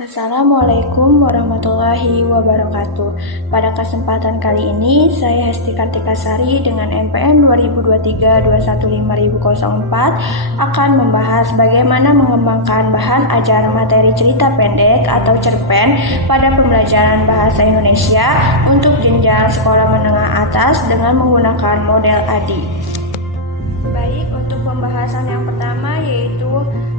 Assalamualaikum warahmatullahi wabarakatuh. Pada kesempatan kali ini, saya Hesti Kartika Sari dengan MPN 2023-215004 akan membahas bagaimana mengembangkan bahan ajar materi cerita pendek atau cerpen pada pembelajaran bahasa Indonesia untuk jenjang sekolah menengah atas dengan menggunakan model ADI. Baik, untuk pembahasan yang pertama yaitu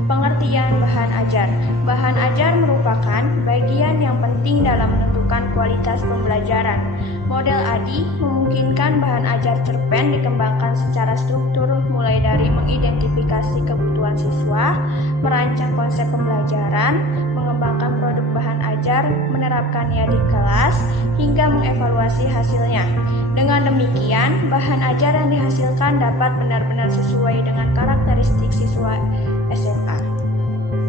pengertian bahan ajar. Bahan ajar merupakan bagian yang penting dalam menentukan kualitas pembelajaran. Model ADI memungkinkan bahan ajar cerpen dikembangkan secara struktur mulai dari mengidentifikasi kebutuhan siswa, merancang konsep pembelajaran, mengembangkan produk bahan ajar, menerapkannya di kelas, hingga mengevaluasi hasilnya. Dengan demikian, bahan ajar yang dihasilkan dapat benar-benar sesuai dengan karakteristik siswa SMA.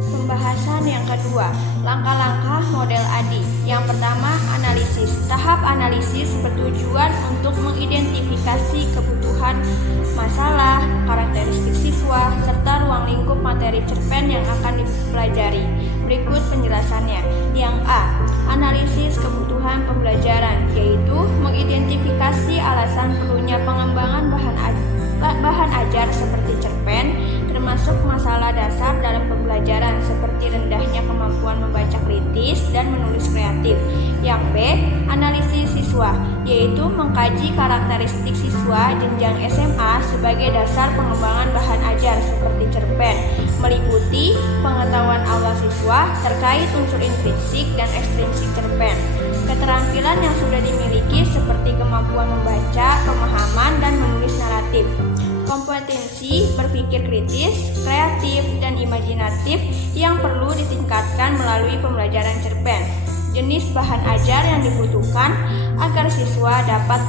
Pembahasan yang kedua, langkah-langkah model ADI. Yang pertama, analisis. Tahap analisis bertujuan untuk mengidentifikasi kebutuhan, masalah, karakteristik siswa, serta ruang lingkup materi cerpen yang akan dipelajari. Berikut penjelasannya. Yang A, analisis kebutuhan pembelajaran, yaitu mengidentifikasi alasan perlunya pengembangan bahan ajar seperti cerpen, termasuk masalah dasar dalam pembelajaran seperti rendahnya kemampuan membaca kritis dan menulis kreatif. Yang B, analisis siswa, yaitu mengkaji karakteristik siswa jenjang SMA sebagai dasar pengembangan bahan ajar seperti cerpen, meliputi pengetahuan awal siswa terkait unsur intrinsik dan ekstrinsik cerpen, keterampilan yang sudah dimiliki seperti kemampuan membaca, pemahaman, dan menulis naratif, kompetensi berpikir kritis, kreatif, dan imajinatif yang perlu ditingkatkan melalui pembelajaran cerpen, jenis bahan ajar yang dibutuhkan agar siswa dapat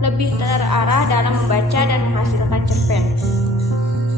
lebih terarah dalam membaca dan menghasilkan cerpen.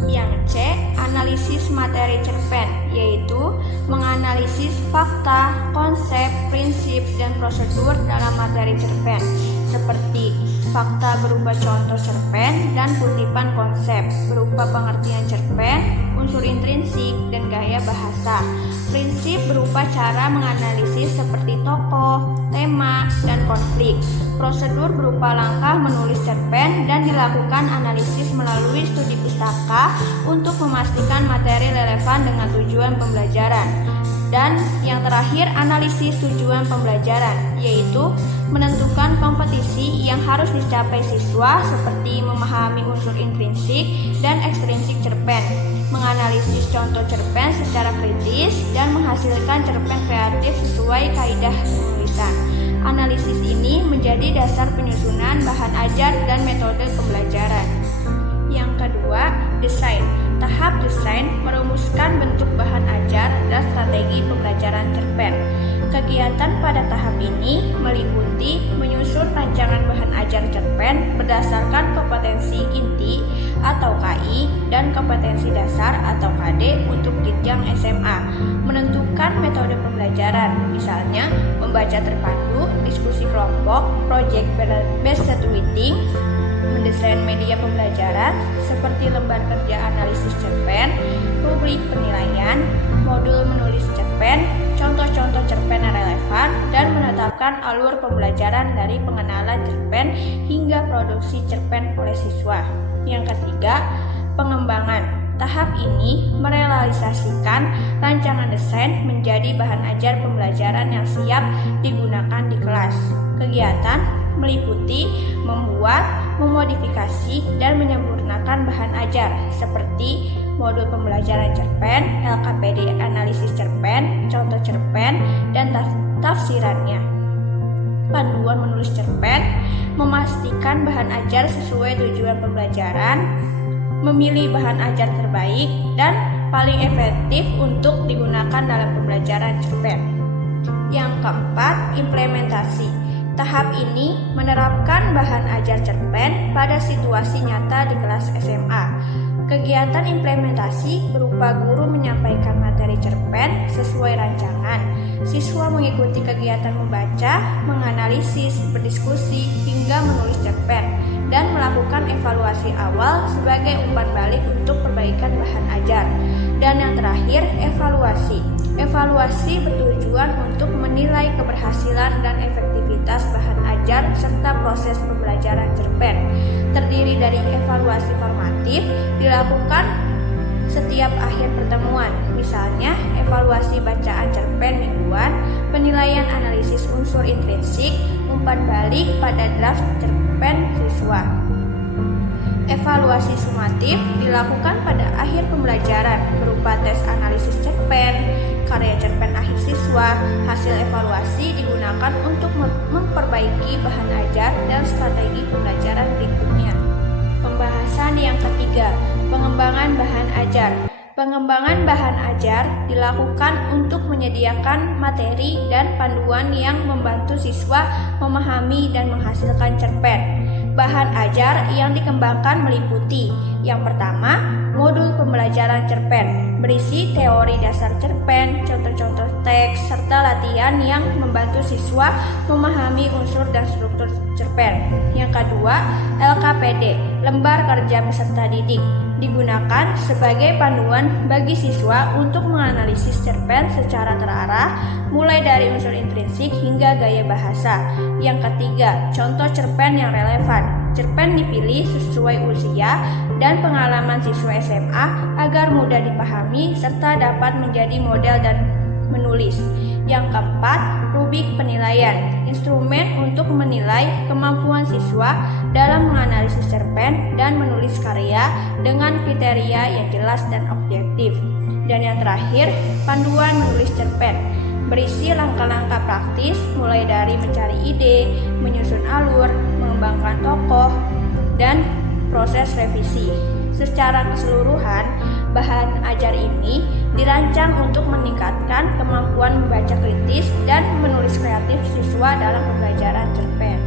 Yang C, analisis materi cerpen, yaitu menganalisis fakta, konsep, prinsip, dan prosedur dalam materi cerpen, seperti fakta berupa contoh cerpen dan kutipan konsep, berupa pengertian cerpen, unsur intrinsik, dan gaya bahasa. Prinsip berupa cara menganalisis seperti tokoh, tema, dan konflik. Prosedur berupa langkah menulis cerpen dan dilakukan analisis melalui studi pustaka untuk memastikan materi relevan dengan tujuan pembelajaran. Dan yang terakhir, analisis tujuan pembelajaran, yaitu menentukan kompetisi yang harus dicapai siswa seperti memahami unsur intrinsik dan ekstrinsik cerpen, menganalisis contoh cerpen secara kritis, dan menghasilkan cerpen kreatif sesuai kaidah penulisan. Analisis ini menjadi dasar penyusunan bahan ajar dan metode pembelajaran. Yang kedua, desain. Tahap desain merumuskan bentuk bahan ajar dan strategi pembelajaran cerpen. Kegiatan pada tahap ini meliputi menyusun rancangan bahan ajar cerpen berdasarkan kompetensi inti atau KI dan kompetensi dasar atau KD untuk jenjang SMA, menentukan metode pembelajaran, misalnya membaca terpadu, diskusi kelompok, project based writing, mendesain media pembelajaran seperti lembar kerja analisis cerpen, rubrik penilaian, modul menulis cerpen, contoh-contoh cerpen yang relevan, dan menetapkan alur pembelajaran dari pengenalan cerpen hingga produksi cerpen oleh siswa. Yang ketiga, pengembangan. Tahap ini merealisasikan rancangan desain menjadi bahan ajar pembelajaran yang siap digunakan di kelas. Kegiatan meliputi membuat, memodifikasi, dan menyempurnakan bahan ajar seperti modul pembelajaran cerpen, LKPD analisis cerpen, contoh cerpen, dan tafsirannya. Panduan menulis cerpen, memastikan bahan ajar sesuai tujuan pembelajaran, memilih bahan ajar terbaik dan paling efektif untuk digunakan dalam pembelajaran cerpen. Yang keempat, implementasi. Tahap ini menerapkan bahan ajar cerpen pada situasi nyata di kelas SMA. Kegiatan implementasi berupa guru menyampaikan materi cerpen sesuai rancangan. Siswa mengikuti kegiatan membaca, menganalisis, berdiskusi, hingga menulis cerpen, dan melakukan evaluasi awal sebagai umpan balik untuk perbaikan bahan ajar. Dan yang terakhir, evaluasi. Evaluasi bertujuan untuk menilai keberhasilan dan efektivitas bahan ajar serta proses pembelajaran cerpen. Terdiri dari evaluasi formatif dilakukan setiap akhir pertemuan, misalnya evaluasi bacaan cerpen mingguan, penilaian analisis unsur intrinsik, umpan balik pada draft cerpen siswa. Evaluasi sumatif dilakukan pada akhir pembelajaran berupa tes analisis cerpen, karya cerpen akhir siswa. Hasil evaluasi digunakan untuk memperbaiki bahan ajar dan strategi pembelajaran berikutnya. Pembahasan yang ketiga, pengembangan bahan ajar. Pengembangan bahan ajar dilakukan untuk menyediakan materi dan panduan yang membantu siswa memahami dan menghasilkan cerpen. Bahan ajar yang dikembangkan meliputi: yang pertama, modul pembelajaran cerpen, berisi teori dasar cerpen, contoh-contoh teks, serta latihan yang membantu siswa memahami unsur dan struktur cerpen. Yang kedua, LKPD, lembar kerja peserta didik, digunakan sebagai panduan bagi siswa untuk menganalisis cerpen secara terarah, mulai dari unsur intrinsik hingga gaya bahasa. Yang ketiga, contoh cerpen yang relevan. Cerpen dipilih sesuai usia dan pengalaman siswa SMA agar mudah dipahami serta dapat menjadi model dan menulis. Yang keempat, rubrik penilaian, instrumen untuk menilai kemampuan siswa dalam menganalisis cerpen dan menulis karya dengan kriteria yang jelas dan objektif. Dan yang terakhir, panduan menulis cerpen, berisi langkah-langkah praktis mulai dari mencari ide, menyusun alur, mengembangkan tokoh, dan proses revisi. Secara keseluruhan, bahan ajar ini dirancang untuk meningkatkan kemampuan membaca kritis dan menulis kreatif siswa dalam pembelajaran cerpen.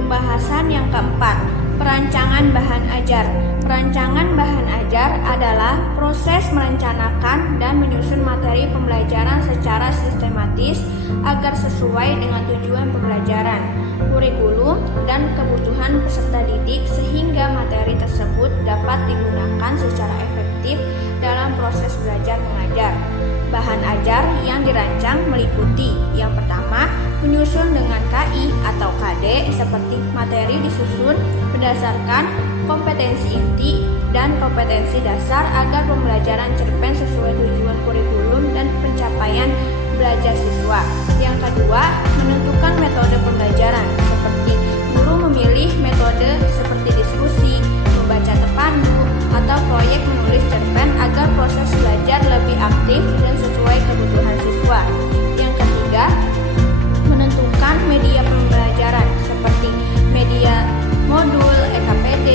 Pembahasan yang keempat, perancangan bahan ajar. Perancangan bahan ajar adalah proses merencanakan dan menyusun materi pembelajaran secara sistematis agar sesuai dengan tujuan pembelajaran, kurikulum, dan kebutuhan peserta didik sehingga materi tersebut dapat digunakan secara efektif dalam proses belajar mengajar. Bahan ajar yang dirancang meliputi: yang pertama, menyusun dengan KI atau KD, seperti materi disusun berdasarkan kompetensi inti dan kompetensi dasar agar pembelajaran cerpen sesuai tujuan kurikulum dan pencapaian belajar siswa. Yang kedua, menentukan metode pembelajaran, seperti guru memilih metode seperti diskusi, membaca terpandu, atau proyek menulis cerpen agar proses belajar lebih aktif dan sesuai kebutuhan siswa. Yang ketiga, menentukan media pembelajaran seperti media modul, EKPD,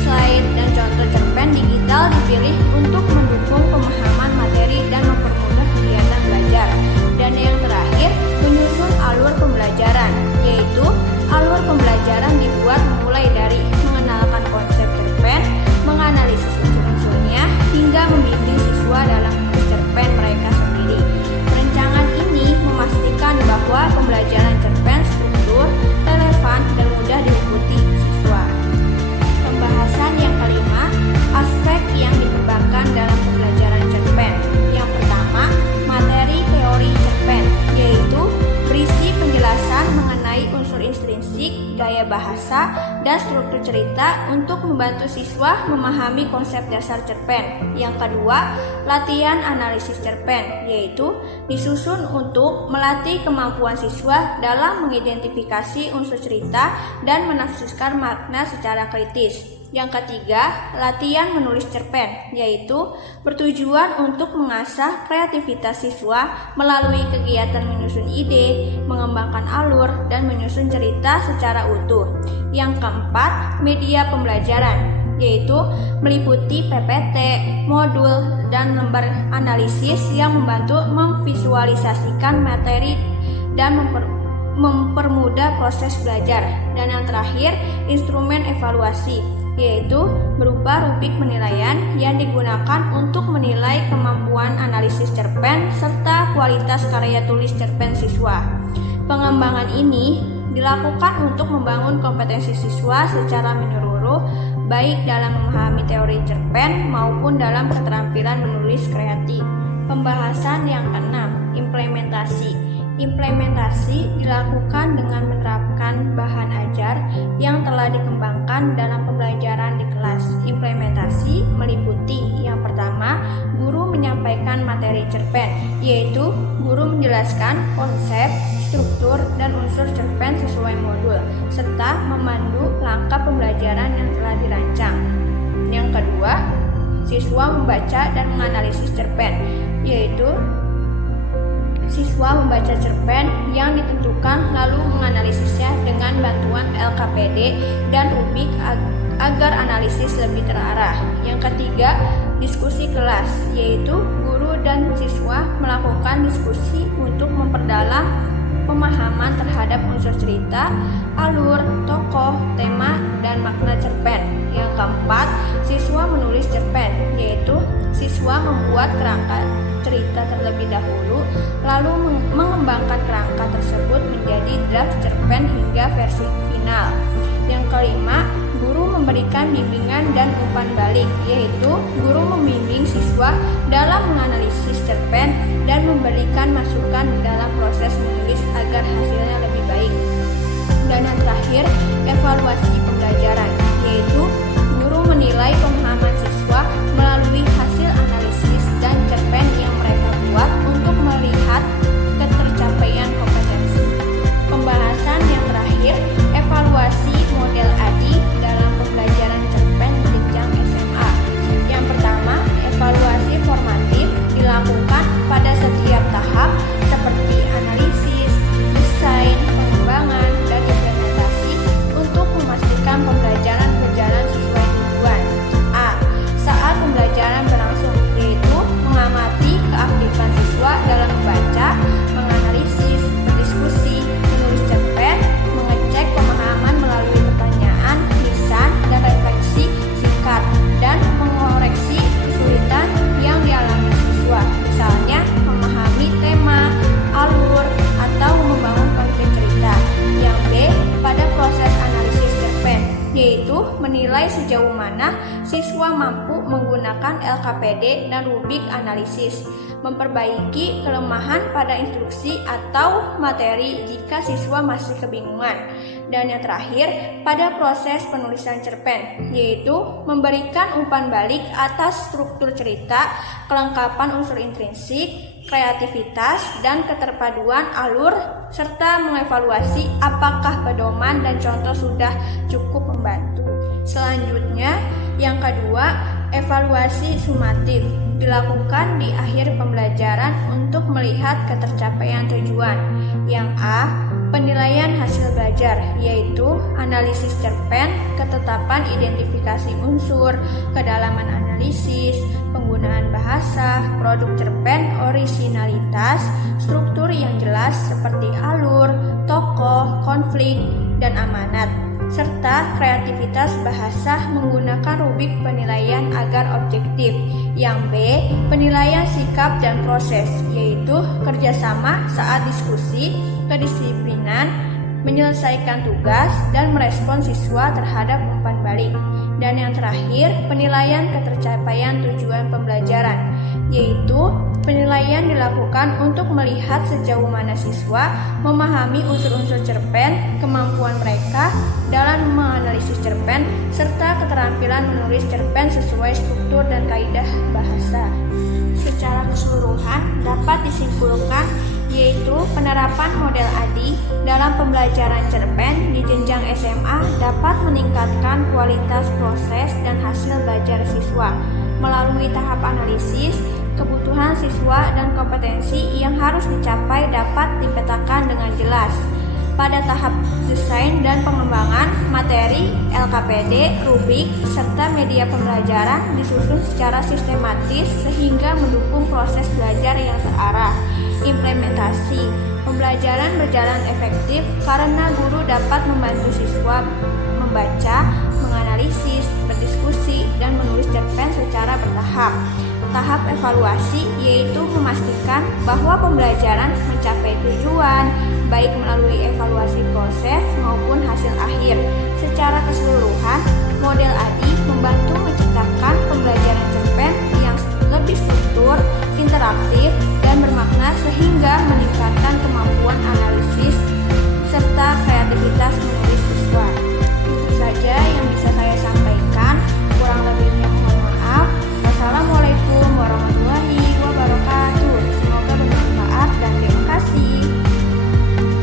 slide, dan contoh cerpen digital dipilih untuk mendukung pemahaman materi dan mempermudah kegiatan belajar. Dan yang terakhir, menyusun alur pembelajaran, yaitu alur pembelajaran dibuat mulai dari mengenalkan konsep cerpen, menganalisis unsur-unsurnya, hingga membimbing siswa dalam menulis cerpen mereka sendiri. Perencanaan ini memastikan bahwa pembelajaran cerpen struktur, relevan, dan mudah diikuti siswa. Pembahasan yang kelima, aspek yang dikembangkan dalam pembelajaran cerpen. Yang pertama, materi teori cerpen, yaitu berisi penjelasan mengenai unsur intrinsik, gaya bahasa, dan struktur cerita untuk membantu siswa memahami konsep dasar cerpen. Yang kedua, latihan analisis cerpen, yaitu disusun untuk melatih kemampuan siswa dalam mengidentifikasi unsur cerita dan menafsirkan makna secara kritis. Yang ketiga, latihan menulis cerpen, yaitu bertujuan untuk mengasah kreativitas siswa melalui kegiatan menyusun ide, mengembangkan alur, dan menyusun cerita secara utuh. Yang keempat, media pembelajaran, yaitu meliputi PPT, modul, dan lembar analisis yang membantu memvisualisasikan materi dan mempermudah proses belajar. Dan yang terakhir, instrumen evaluasi, yaitu berupa rubrik penilaian yang digunakan untuk menilai kemampuan analisis cerpen serta kualitas karya tulis cerpen siswa. Pengembangan ini dilakukan untuk membangun kompetensi siswa secara menyeluruh, baik dalam memahami teori cerpen maupun dalam keterampilan menulis kreatif. Pembahasan yang keenam, implementasi. Implementasi dilakukan dengan menerapkan bahan ajar yang telah dikembangkan dalam pembelajaran di kelas. Implementasi meliputi yang pertama, guru menyampaikan materi cerpen, yaitu guru menjelaskan konsep, struktur, dan unsur cerpen sesuai modul, serta memandu langkah pembelajaran yang telah dirancang. Yang kedua, siswa membaca dan menganalisis cerpen, yaitu siswa membaca cerpen yang ditentukan lalu menganalisisnya dengan bantuan LKPD dan Rubik agar analisis lebih terarah. Yang ketiga, diskusi kelas, yaitu guru dan siswa melakukan diskusi untuk memperdalam pemahaman terhadap unsur cerita, alur, tokoh, tema, dan makna cerpen. Yang keempat, siswa menulis cerpen, yaitu siswa membuat kerangka cerita terlebih dahulu, lalu mengembangkan kerangka tersebut menjadi draft cerpen hingga versi final. Yang kelima, guru memberikan bimbingan dan umpan balik, yaitu guru membimbing siswa dalam menganalisis cerpen dan memberikan masukan dalam proses menulis agar hasilnya lebih baik. Dan yang terakhir, evaluasi pembelajaran, yaitu guru menilai pemahaman siswa melalui hasil analisis dan cerpen yang mereka buat untuk melihat ketercapaian kompetensi. Pembahasan yang terakhir, evaluasi model ADI dalam pembelajaran cerpen di jenjang SMA. Yang pertama, evaluasi formatif dilakukan pada setiap tahap seperti analisis, desain, pengembangan, dan implementasi untuk memastikan pembelajaran berjalan sesuai tujuan. A. Saat pembelajaran berlangsung, yaitu mengamati keaktifan siswa dalam membaca, menganalisis, berdiskusi, menulis cerpen, mengecek pemahaman melalui pertanyaan, lisan, dan refleksi singkat, dan mengoreksi kesulitan yang dialami siswa, misalnya memahami tema, alur, atau membangun konflik cerita. Yang B, pada proses analisis cerpen, yaitu menilai sejauh mana siswa mampu menggunakan LKPD dan Rubik analisis, memperbaiki kelemahan pada instruksi atau materi jika siswa masih kebingungan. Dan yang terakhir, pada proses penulisan cerpen, yaitu memberikan umpan balik atas struktur cerita, kelengkapan unsur intrinsik, kreativitas, dan keterpaduan alur, serta mengevaluasi apakah pedoman dan contoh sudah cukup membantu. Selanjutnya, yang kedua, evaluasi sumatif dilakukan di akhir pembelajaran untuk melihat ketercapaian tujuan. Yang A, penilaian hasil belajar, yaitu analisis cerpen, ketetapan identifikasi unsur, kedalaman analisis, penggunaan bahasa, produk cerpen, orisinalitas, struktur yang jelas seperti alur, tokoh, konflik, dan amanat, serta kreativitas bahasa menggunakan rubrik penilaian agar objektif. Yang B, penilaian sikap dan proses, yaitu kerjasama saat diskusi, kedisiplinan, menyelesaikan tugas, dan merespon siswa terhadap umpan balik. Dan yang terakhir, penilaian ketercapaian tujuan pembelajaran, yaitu penilaian dilakukan untuk melihat sejauh mana siswa memahami unsur-unsur cerpen, kemampuan mereka dalam menganalisis cerpen, serta keterampilan menulis cerpen sesuai struktur dan kaidah bahasa. Secara keseluruhan dapat disimpulkan yaitu penerapan model ADI dalam pembelajaran cerpen di jenjang SMA dapat meningkatkan kualitas proses dan hasil belajar siswa melalui tahap analisis. Kebutuhan siswa dan kompetensi yang harus dicapai dapat dipetakan dengan jelas. Pada tahap desain dan pengembangan, materi, LKPD, Rubik, serta media pembelajaran disusun secara sistematis sehingga mendukung proses belajar yang terarah. Implementasi, pembelajaran berjalan efektif karena guru dapat membantu siswa membaca, menganalisis, berdiskusi, dan menulis cerpen secara bertahap. Tahap evaluasi yaitu memastikan bahwa pembelajaran mencapai tujuan, baik melalui evaluasi proses maupun hasil akhir. Secara keseluruhan, model ADI membantu menciptakan pembelajaran cerpen yang lebih struktur, interaktif, dan bermakna sehingga meningkatkan kemampuan analisis serta kreativitas